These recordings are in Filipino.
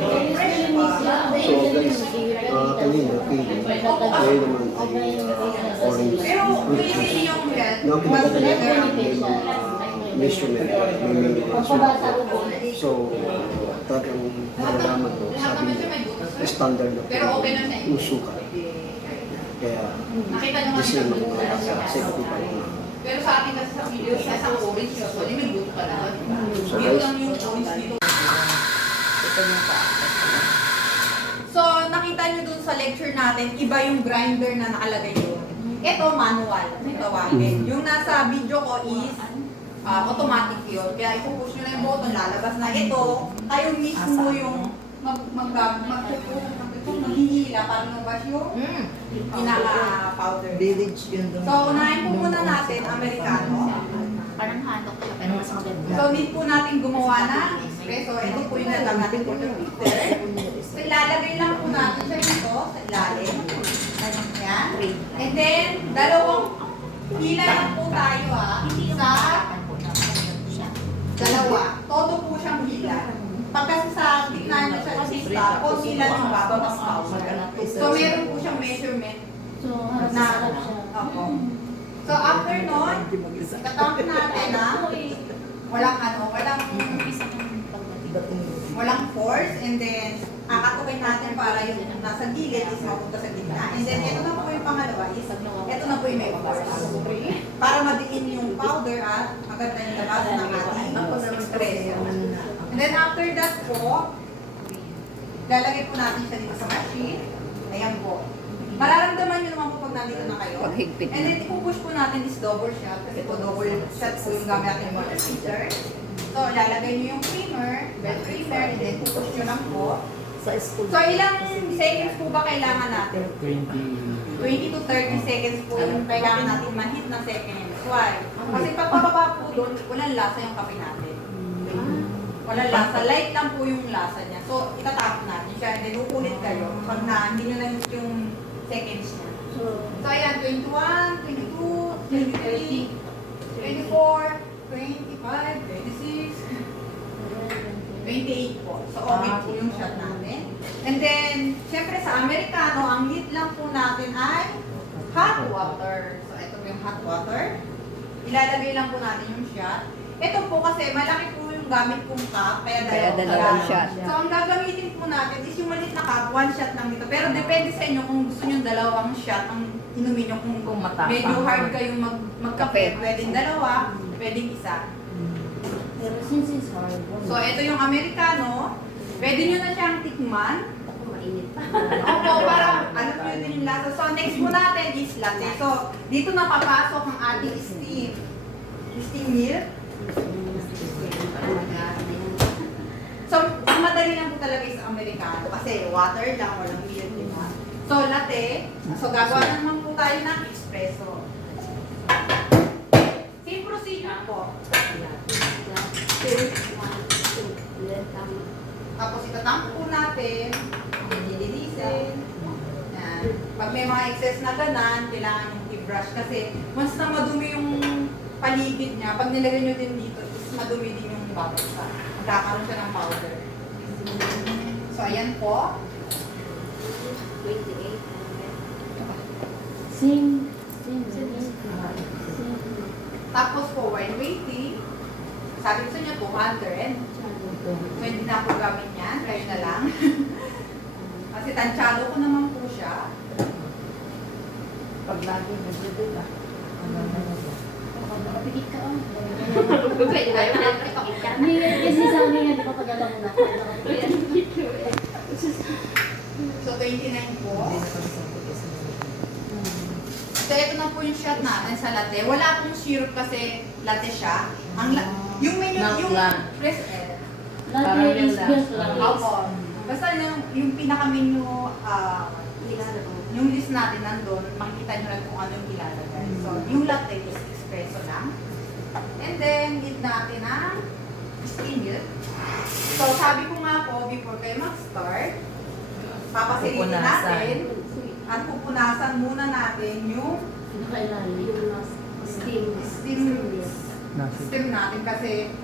So guys, kanina feeling, ngayon naman ay orange fruit juice. Nakakita ko na may mga measurement, may measurement. So talagang malalaman ko, sabi niya, standard na po yung suka. Kaya, gusto yung mga safety pa rin. Pero sa atin kasi sa video, sa orange yun, so may buto ka lang. So Dito lang yung orange dito. Ito yung pa. So, nakita nyo dun sa lecture natin, iba yung grinder na nakalagay doon. Ito, manual. May tawagin. Yung nasa video ko is automatic yun. Kaya ipupush nyo lang yung button, lalabas na ito. Kayo mismo yung maghihila para lumabas yung pinaka-powder. Village yun doon. So, unahin po muna natin, Americano. Parang hanok lang. Pero mas maganda. So, need po natin gumawa ng espresso. Ito po yung nagam natin po ng filter. So, ilalagay lang po natin siya dito sa ilalim. Yan. And then, dalawang pila lang po tayo sa dalawa. Todo po siyang pila. Pagka sa tignan nyo sa sista, konti lang yung bababas powder. So, meron po siyang measurement So, na opo. So, after nun, katamp natin walang force, and then kakatukin natin para yung nasa gilid is mapunta sa gitna. And then, ito na po yung pangalawa is, ito na po yung may force. Para madiin yung powder at maganda yung labas ng ating espresso. And then, after that po, lalagay po natin siya dito sa machine. Ayan po. Mararamdaman nyo naman po pag nandito na kayo. Paghigpit And then, ipupush po natin is double shot. Kasi po double shot po yung gamit natin water heater. So, lalagay nyo yung creamer, bell creamer, and then pupush nyo lang po. Sa school. So, ilang seconds po ba kailangan natin? 20. 20 to 30 seconds po yung kailangan natin ma-hit na seconds. Why? Kasi pag pababa po doon, walang lasa yung kape natin. Walang lasa. Light lang po yung lasa niya. So, itatapon natin siya. And then, ulit kayo. Pag na, hindi nyo na yung seconds niya. So, ayan, 21, 22, 23, 24, 25, 26, 28 po. So, okay po yung shot natin. And then, syempre sa Americano, ang heat lang po natin ay hot water. So, ito po yung hot water. Ilalagay lang po natin yung shot. Ito po kasi, malaki po yung gamit kong cup, kaya dalawang shot. So, ang gagamitin po natin is yung maliit na cup, one shot lang dito. Pero depende sa inyo kung gusto nyo dalawang shot ang inumin nyo. Kung matapang. medyo hard kayong magkape, pwedeng dalawa, pwedeng isa. Pero since it's hard, So, ito yung Americano. Pwede nyo na siyang tikman. ako mainit pa. Opo, para alam nyo din yung lasa. So, next po natin is latte. So, dito na papasok ang ating steam. Steam milk. So, ang madali lang po talaga is Americano. Kasi water lang, walang milk, di ba? So, latte. So, gagawa na naman po tayo ng espresso. Same procedure po. Tapos itatampo po natin, dililisin. Yan. Pag may mga excess na ganan, kailangan yung i-brush kasi once na madumi yung paligid niya, pag nilagay nyo din dito, is madumi din yung bubble sa. Magkakaroon siya ng powder. So, ayan po. 28. Same. Tapos po, while waiting, sabi ko sa inyo, 200. So, hindi na ako gamit yan. Kayo na lang. Kasi tansyado ko naman po siya. Pag lagi nagdito ka. Nakapikit ka oh. Pwede ba yun? Hindi, kasi sa amin nga, di ba pag alam mo na, So, 29 po. So, ito na po yung shot natin sa latte. Wala pong syrup kasi latte siya. Yung menu, yung press latte is just like Opo. Basta yung pinaka-menu, yung list natin nandun, makikita nyo lang kung ano yung ilalagay. So, yung latte is espresso lang. And then, need natin ang steam milk. So, sabi ko nga po, before kayo mag-start, papasilitin natin at pupunasan muna natin yung steam natin kasi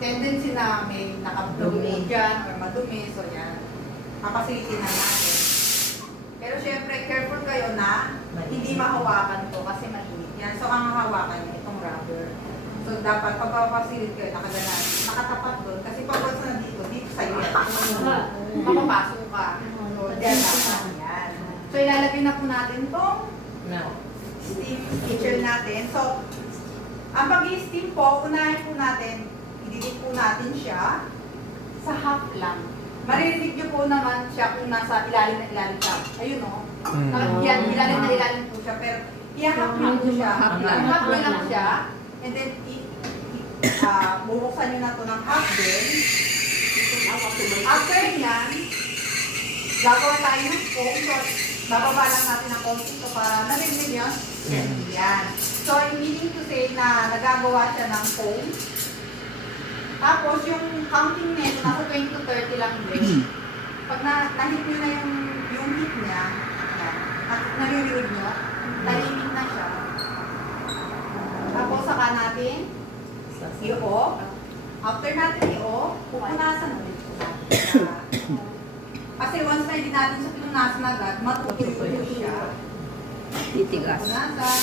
tendency namin nakabulong dyan or madumi. So, yan. papasilitin na natin. Pero syempre, careful kayo na hindi mahawakan to kasi mainit yan. So, ang hahawakan niya itong rubber. So, dapat pagpapasilid kayo, nakatapat doon. Kasi pag once na dito sa'yo yan. Mapapasok ka. So, dyan dapat yan. So, ilalagay na po natin itong steam pitcher natin. So, ang pag-i-steam po, unahin po natin, ididip po natin siya sa half lang. Maririnig niyo po naman siya kung nasa ilalim na ilalim siya. Ayun o. Yan, ilalim na ilalim po siya. Pero i-half lang po siya. I-half nyo lang siya. And then, bubuksan nyo na to ng half din. After yan, gagawa tayo ng foam. So, bababa lang natin ng konti. So, para narinig nyo. Yan. So, meaning to say na nagagawa siya ng foam. Tapos, yung counting nito, nasa 20 to 30 lang din. Pag na-hit nyo na yung heat niya, naririnig nyo, tahimik na siya. Tapos, saka natin i-off. After natin i-off, pupunasan ulit po natin. Kasi once na hindi natin sa pinunasan agad, matutuyo siya. Titigas. Pupunasan.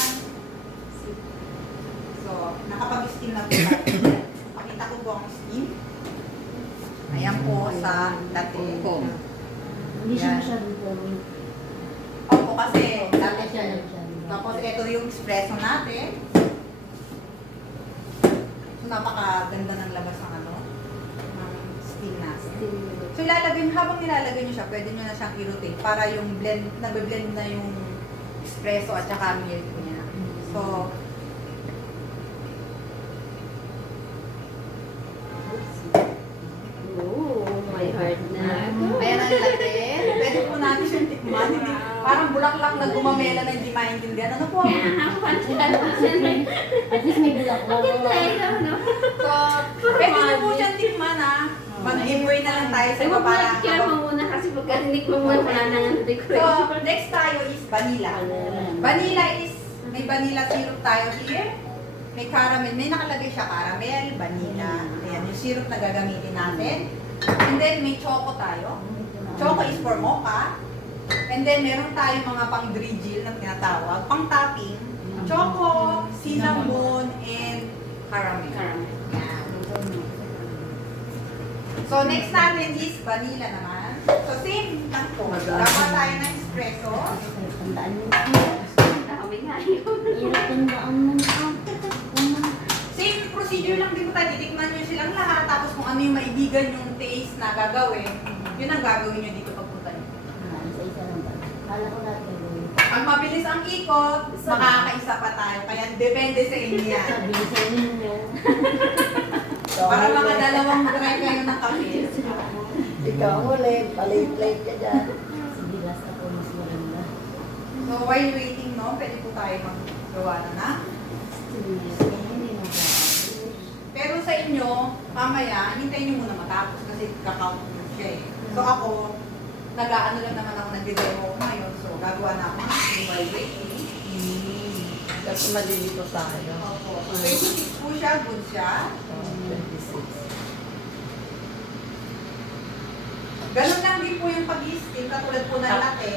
So, nakapag-steam na po tayo. Pakita ko po ang steam. Ayan po sa latte. Hindi siya masyadong foaming. Opo, kasi latte Siya siya. lang siya. Tapos ito yung espresso natin. So, napakaganda ng labas ng ng steam natin. So, habang nilalagay nyo siya, pwede nyo na siyang i-rotate para yung blend, nagbe-blend na yung espresso at saka milk niya. So, Oh, my heart na. ayan ang latte. Pwede po natin siyang tikman. Hindi, parang bulaklak na gumamela na hindi maintindihan. Ano po? At least may bulak lang. So, pwede nyo po siyang tikman ha. Mag-giveaway na lang tayo sa iba para. muna kasi pagkatinik mo muna wala na nga So, next tayo is vanilla. Vanilla is, may vanilla syrup tayo here. May caramel, may nakalagay siya caramel, vanilla. Ayan, yung syrup na gagamitin natin. And then, may choco tayo. Choco is for mocha. And then, meron tayo mga pang drizzle na tinatawag. Pang topping, choco, cinnamon, and caramel. Yan. So, next natin is vanilla naman. So, same lang po. Dapat tayo ng espresso. Tandaan mo. Hirap tandaan mo. Same procedure lang din po tayo. Titikman nyo silang lahat. Tapos kung ano yung maibigan yung taste na gagawin, yun ang gagawin nyo dito pagpunta nyo. Isa-isa lang ba? Kala ko natin. Pag mabilis ang ikot, makakaisa pa tayo. Kaya depende sa inyo yan. Sabi sa inyo. Para mga dalawang try kayo ng kape. Ikaw ulit, palate-plate ka dyan. Sige, last ako mas maganda. So while waiting, no, pwede po tayo maggawa na. Hindi na ba? Pero sa inyo, mamaya, hintayin nyo muna matapos kasi kakount mo siya eh. So ako, nag-aano lang naman ako nag-demo ngayon. So gagawa na ako while waiting. Kasi malilito tayo. Opo. 26 po siya, good siya. 26. Ganun lang din po yung pag-i-steam, katulad po ng latte.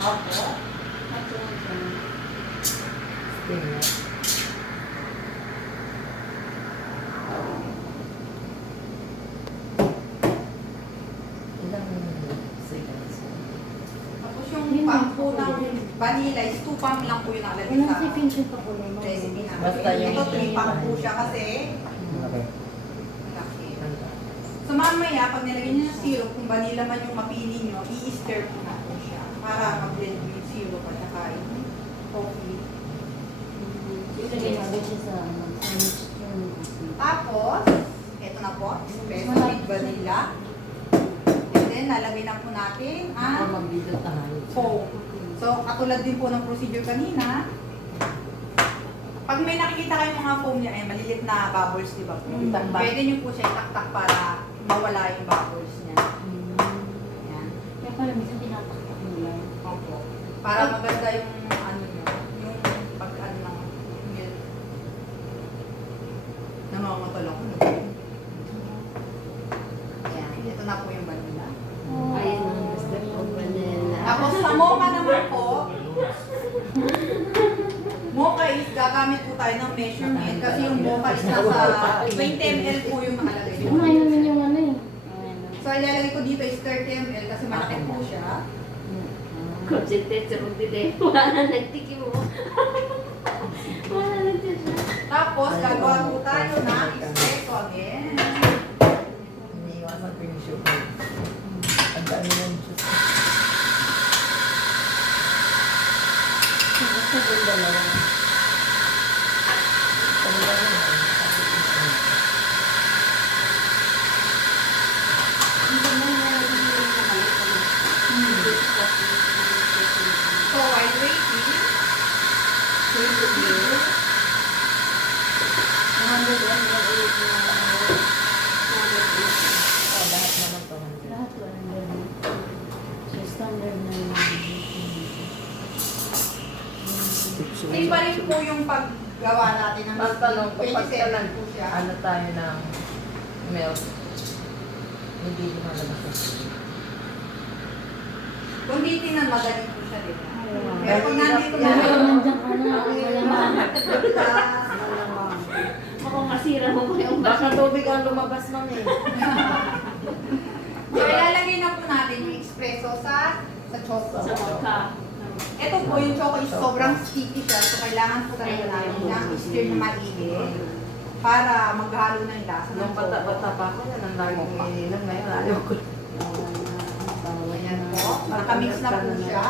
Opo. Tingnan. Ilang seconds? Tapos yung pump po ng vanilla is 2 pump lang po yung nakalagay Walang sa second shot ako naman. recipe natin. Basta yung- Ito 3 pump po siya kasi Okay. malaki. So mamaya, pag nilagay niyo ng syrup, kung vanilla man yung mapili niyo, i-stir po na po siya para mag-blend yung syrup at saka yung coffee. Ilagay natin siya sa sandwich yung Tapos, eto na po, espresso with vanilla. And then, lalagay na po natin Para ang mabilo tayo. foam. So, katulad din po ng procedure kanina, pag may nakikita kayong mga foam niya, eh, malilit na bubbles, di ba? Pwede niyo po siya itaktak para mawala yung bubbles niya. Yan. Kaya pala minsan tinataktak mo lang. Opo. Para maganda yung ano niyo, yung pag-ano ng milk. Namamatol ako. Ayan, ito na po yung vanilla. Ay, mocha naman po, mocha is gagamit po tayo ng measurement kasi yung mocha is nasa 20 ml po yung nakalagay. Kumain naman yung ano eh. So, ilalagay ko dito is 30 ml kasi malaki po siya. Concentrate sa pagdide. Wala na nagtiki mo. Wala na nagtiki. Tapos, gagawa po tayo ng espresso again. Iniiwasan ko yung sugar. Ang dami ng juice. Gusto ko yung dalawa. Ang dami na. So, while waiting, wait to be. Oh, lahat naman to. Lahat ko ang gano'n. So, standard na yun. Same pa rin po yung paggawa natin ng Pagtanong, kapag 27 po siya. ano tayo ng milk, hindi lumalabas. Kung titingnan, madali po siya, di ba? Oo. Pero kung nandito Kaya na, nandiyan ka na, malamang. Baka masira mo pa yung Baka tubig ang lumabas man eh. so ilalagay na po natin yung espresso sa choco. sa mocha. Ito po yung choco is sobrang sticky siya, so kailangan po talaga natin ng stir na mainit para maghalo na yung lasa ng Nung choco. bata pa ako, yan ang lagi kong ininom. Ngayon, ayaw ko. Ayan po, nakamix na po siya.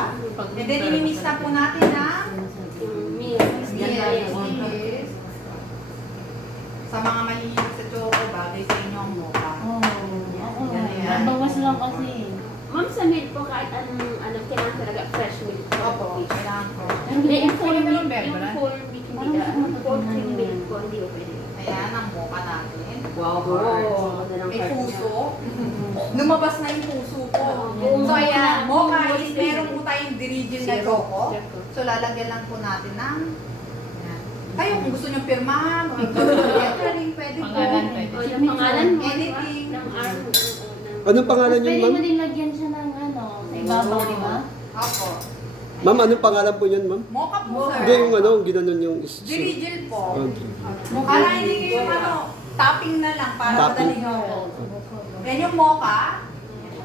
And then, inimix na po natin ng yes. Sa mga mahilig sa choco, bagay sa inyo ang mocha. Oo. Ako, Yan, yan. nabawas lang kasi. Ma'am, sa milk po kahit anong kailangan talaga fresh milk po. Opo, kailangan ko. Pero Hindi, yung hindi full ko milk, yung full milk, hindi ka, full cream milk po, hindi ko pwede. Ayan, ang mocha natin. Wow, Oo. May puso. Lumabas na yung puso ko. Oo. So ayan, mocha is meron po tayong dirigin na choco. Choco. So lalagyan lang po natin ng ayan. Kayo kung gusto nyo pirmahan, kung gusto nyo lettering, pwede po. O, yung pangalan mo, Anything. ng arm, Anong pangalan niyo, Pwede ma'am? mo din lagyan siya ng ano, sa ibabaw, di ba? Opo. Ma'am, anong pangalan po niyan, ma'am? Mocha po, sir. Hindi, yung ano, ginanon yung Dirigil po. Okay. Para hindi kayo ano, topping na lang para Topping. madali nyo. Yan yung mocha.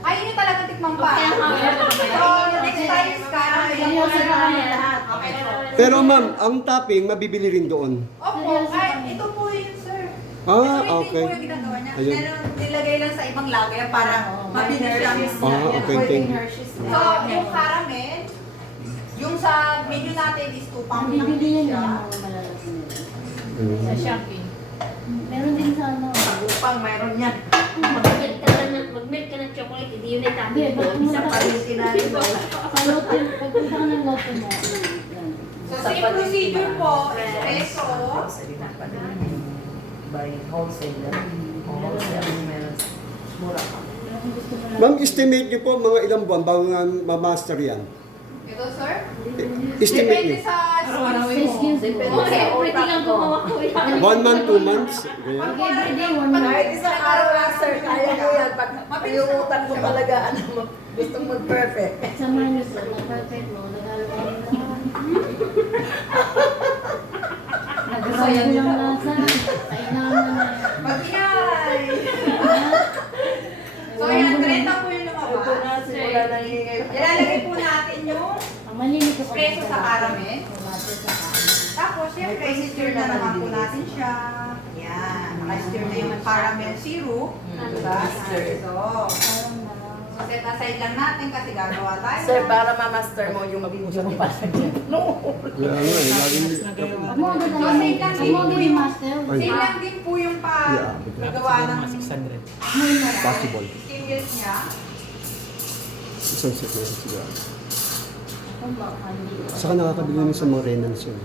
Ay, yun yung talagang tikman pa. Okay, So, next time is caramel. Seryoso pa kami lahat. Okay po. Pero ma'am, ang topping, mabibili rin doon. Opo, ay, ito po yun, sir. Ah, Ito okay. po yung ginagawa niya. Ayun. Pero nilagay lang sa ibang lagay para mabilis siyang Ah, okay, thank you. So, yung caramel, yung sa menu natin is 2 pound lang Bibili din nila siya. yung mga malalaki nila. Mm. Shopee. Meron din sa ano. Upang mayroon yan. mag-milk ka ng chocolate, hindi yun Hindi, itapin mo. ba't mo Isa pa rin sinabi mo. Sa loto, pagpunta ka ng loto mo. yan. So, same procedure po, espresso. By wholesaler. Wholesaler meron. Mura pa. Pero kung gusto mo lang. Ma'am, estimate niyo po mga ilang buwan bago nga ma-master yan? Ito, sir? Estimate Depende niyo. sa Sa skills mo. skills Depende mo. Okay, everything ang gumawa ko. 1 month, 2 months? Ganyan. Pag everyday, 1 month. Kahit isang araw lang, sir, kaya mo yan. Pag yung utak mo talaga, ano mo, gusto mag-perfect. Samahan niyo sa perfect mo. Nagalo ka ng lahat. Nagsayan mo lang lasa. Kailangan na. Mag-ingay! So, ayan, 30 po yung Ito na, lumabas. simula nang hingay. Ilalagay po natin yung Ang malimit ko espresso sa caramel. Tomato sa caramel. Tapos, syempre, stir na naman po natin siya. Yan, naka-stir na yung caramel syrup. Diba? Stir. So, Parang na. set aside lang natin kasi gagawa tayo. Sir, para ma-master mo yung video mo para dyan. No. Kaya nga, eh, laging... Huwag mo agad So, ang same lang huwag din mo po agad yung master. Same lang din po yung paggawa ng Possible. singles niya. Isang set na yan siguro. Kung baka hindi. Saka nakakabili naman sa mga Renans yun.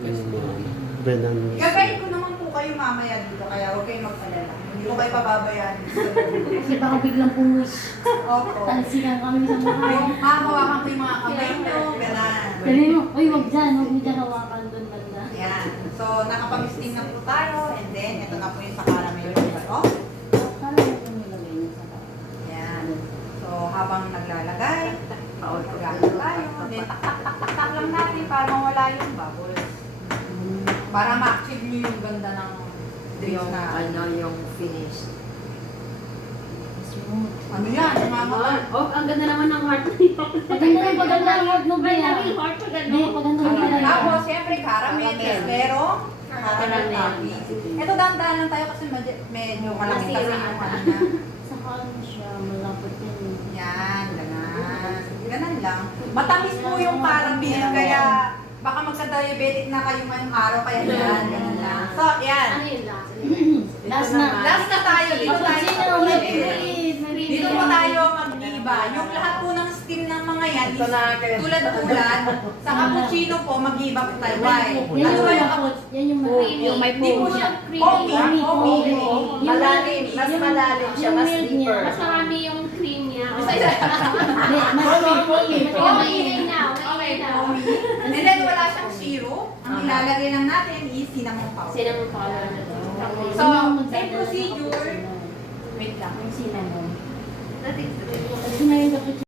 Yung mga Renan. Gagayin ko naman po kayo mamaya dito, kaya huwag kayong mag-alala. Hindi ko kayo pababayaan. Kasi baka biglang pumus. Opo. Talsikan kami sa mukha. Yung hawakan ko yung mga kamay nyo, gano'n. Sabi mo, uy, wag dyan. Huwag mo dyan hawakan doon banda. Yan. So, nakapamisting na po tayo, and then, ito na po yung sa caramel. Oh. Parang ito nilagay niya sa caramel. Yan. So, habang naglalagay, magano tayo. then tak lang natin para mawala yung bubbles. Para ma-achieve nyo yung ganda ng drinks Yung na. ano, yung finish. Ano yan? Mama. Oh, ang ganda naman ng heart na yun. Maganda ng paganda ng heart mo, May Bea. daming heart pag ano. Hindi, paganda ng paganda. Tapos, siyempre, caramel, pero caramel Caramel. topping. Ito, dahan-dahan lang tayo kasi medyo malaki kasi yung ano niya. Saka ano siya, malapot yun. Yan, ganan. Ganan lang. Matamis po yung caramel, kaya baka magka-diabetic na kayo ngayong araw, kaya yan, ganan lang. So, yan. Ano yun last? Last na. Last na tayo, dito tayo sa Cappuccino, may pwede. favorite. Dito po tayo mag-iba. Yung lahat po ng steam ng mga yan, Ito na kayo. tulad-tulad. Sa cappuccino po, mag-iba po tayo. Why? Yan Ano yung ba yung malapot. Yan yung Yung may Hindi po siya Creamy. foamy. Malalim, mas malalim siya, mas yung milk niya. deeper. Mas marami yung cream niya. Isa-isa. Hindi, mas foamy. Okay na, okay na. Foamy. And then wala siyang syrup. Ang ilalagay lang natin is cinnamon powder. Cinnamon powder na to. So, same procedure. Wait lang. Yung cinnamon. Natin. Kasi na yung cappuccino.